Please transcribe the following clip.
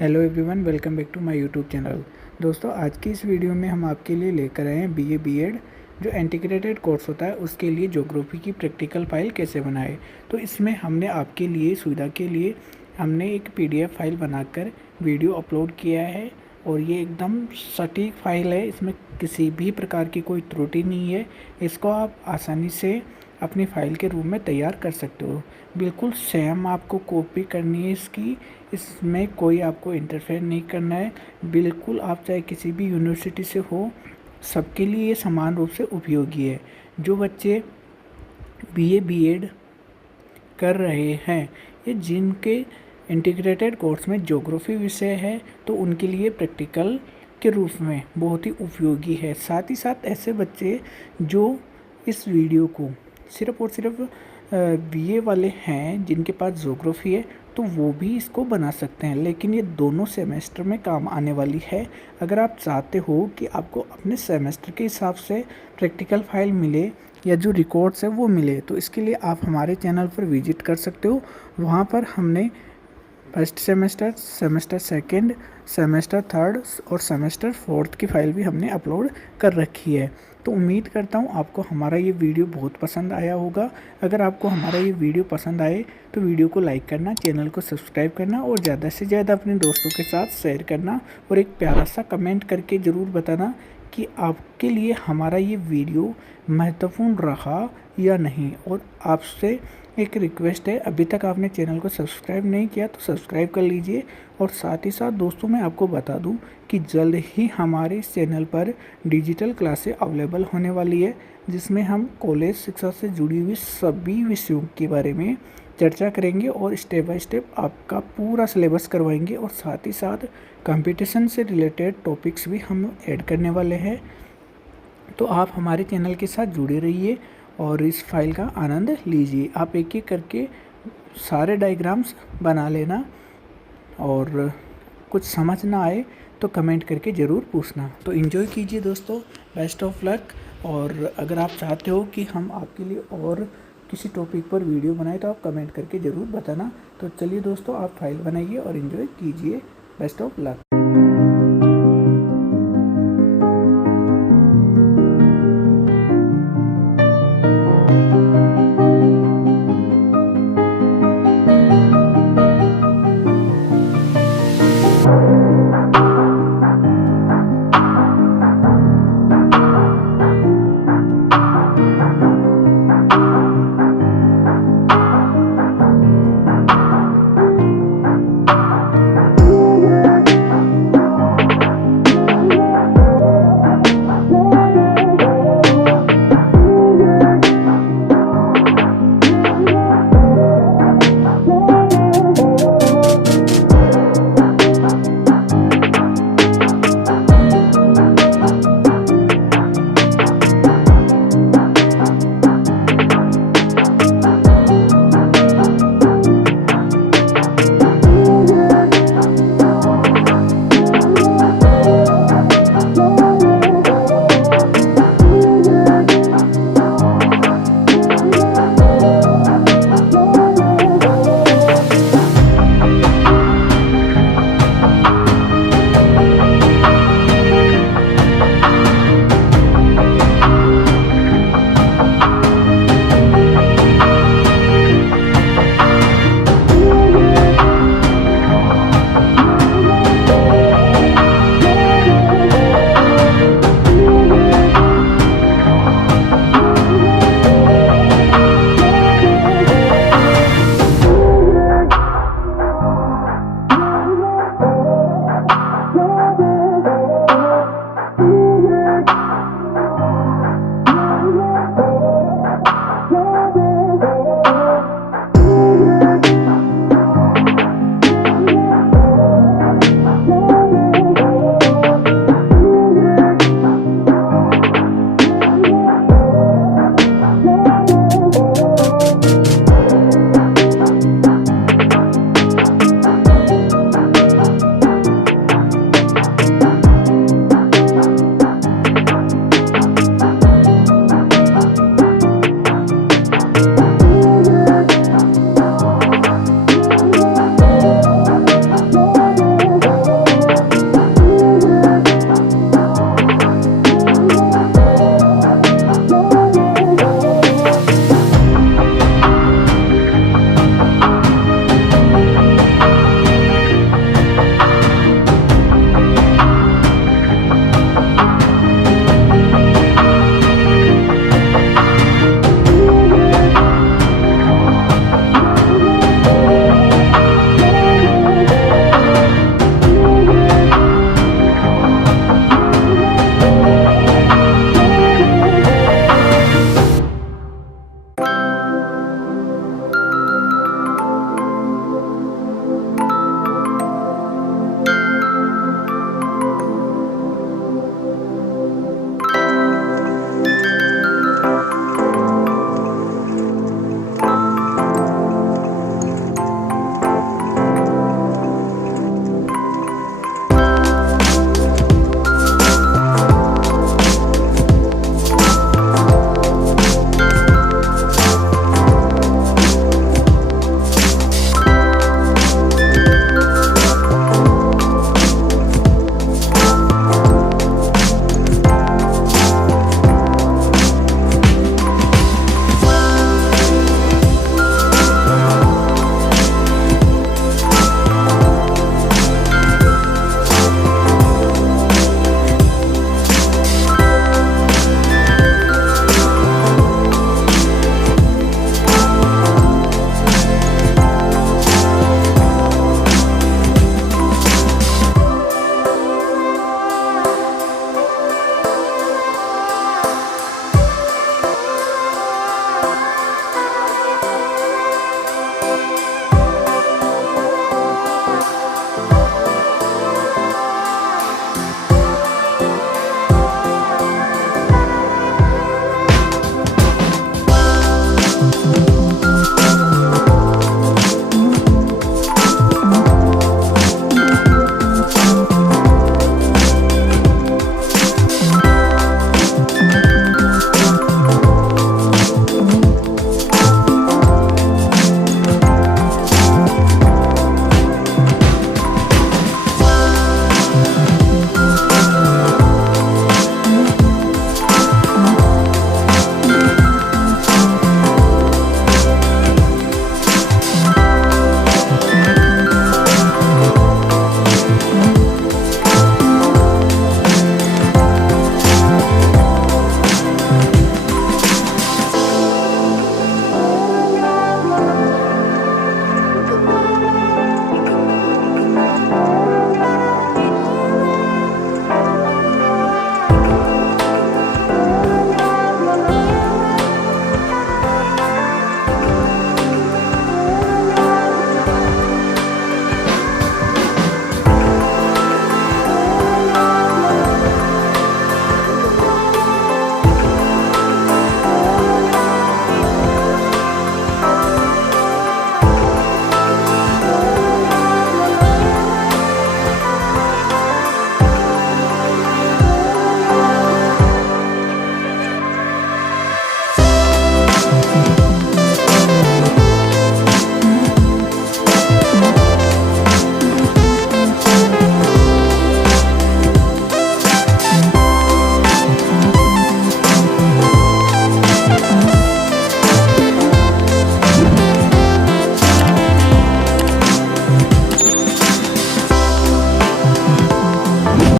Hello everyone, welcome back to my YouTube channel. दोस्तों, आज की इस वीडियो में हम आपके लिए लेकर आए हैं BA B.Ed जो इंटीग्रेटेड कोर्स होता है उसके लिए ज्योग्राफी की प्रैक्टिकल फ़ाइल कैसे बनाए। तो इसमें हमने आपके लिए सुविधा के लिए हमने एक PDF फाइल बनाकर वीडियो अपलोड किया है और ये एकदम सटीक फाइल है। इसमें किसी भी प्रकार की कोई त्रुटि नहीं है। इसको आप आसानी से अपनी फ़ाइल के रूप में तैयार कर सकते हो। बिल्कुल सेम आपको कॉपी करनी है इसकी, इसमें कोई आपको इंटरफेयर नहीं करना है। बिल्कुल आप चाहे किसी भी यूनिवर्सिटी से हो, सबके लिए ये समान रूप से उपयोगी है। जो बच्चे BA B.Ed कर रहे हैं या जिनके इंटीग्रेटेड कोर्स में ज्योग्राफी विषय है तो उनके लिए प्रैक्टिकल के रूप में बहुत ही उपयोगी है। साथ ही साथ ऐसे बच्चे जो इस वीडियो को सिर्फ़ और सिर्फ BA वाले हैं जिनके पास ज्योग्राफी है तो वो भी इसको बना सकते हैं, लेकिन ये दोनों सेमेस्टर में काम आने वाली है। अगर आप चाहते हो कि आपको अपने सेमेस्टर के हिसाब से प्रैक्टिकल फाइल मिले या जो रिकॉर्ड्स है वो मिले, तो इसके लिए आप हमारे चैनल पर विजिट कर सकते हो। वहाँ पर हमने first semester, semester second, semester third और सेमेस्टर फोर्थ की फ़ाइल भी हमने अपलोड कर रखी है। तो उम्मीद करता हूँ आपको हमारा ये वीडियो बहुत पसंद आया होगा। अगर आपको हमारा ये वीडियो पसंद आए तो वीडियो को लाइक करना, चैनल को सब्सक्राइब करना और ज़्यादा से ज़्यादा अपने दोस्तों के साथ शेयर करना और एक प्यारा सा कमेंट करके ज़रूर बताना कि आपके लिए हमारा ये वीडियो महत्वपूर्ण रहा या नहीं। और आपसे एक रिक्वेस्ट है, अभी तक आपने चैनल को सब्सक्राइब नहीं किया तो सब्सक्राइब कर लीजिए। और साथ ही साथ दोस्तों, मैं आपको बता दूं कि जल्द ही हमारे इस चैनल पर डिजिटल क्लासें अवेलेबल होने वाली है, जिसमें हम कॉलेज शिक्षा से जुड़ी हुई सभी विषयों के बारे में चर्चा करेंगे और स्टेप बाय स्टेप आपका पूरा सिलेबस करवाएंगे। और साथ ही साथ कंपटीशन से रिलेटेड टॉपिक्स भी हम ऐड करने वाले हैं। तो आप हमारे चैनल के साथ जुड़े रहिए और इस फाइल का आनंद लीजिए। आप एक एक करके सारे डायग्राम्स बना लेना और कुछ समझ ना आए तो कमेंट करके ज़रूर पूछना। तो एंजॉय कीजिए दोस्तों, बेस्ट ऑफ लक। और अगर आप चाहते हो कि हम आपके लिए और किसी टॉपिक पर वीडियो बनाए तो आप कमेंट करके ज़रूर बताना। तो चलिए दोस्तों, आप फाइल बनाइए और एंजॉय कीजिए। Best of luck.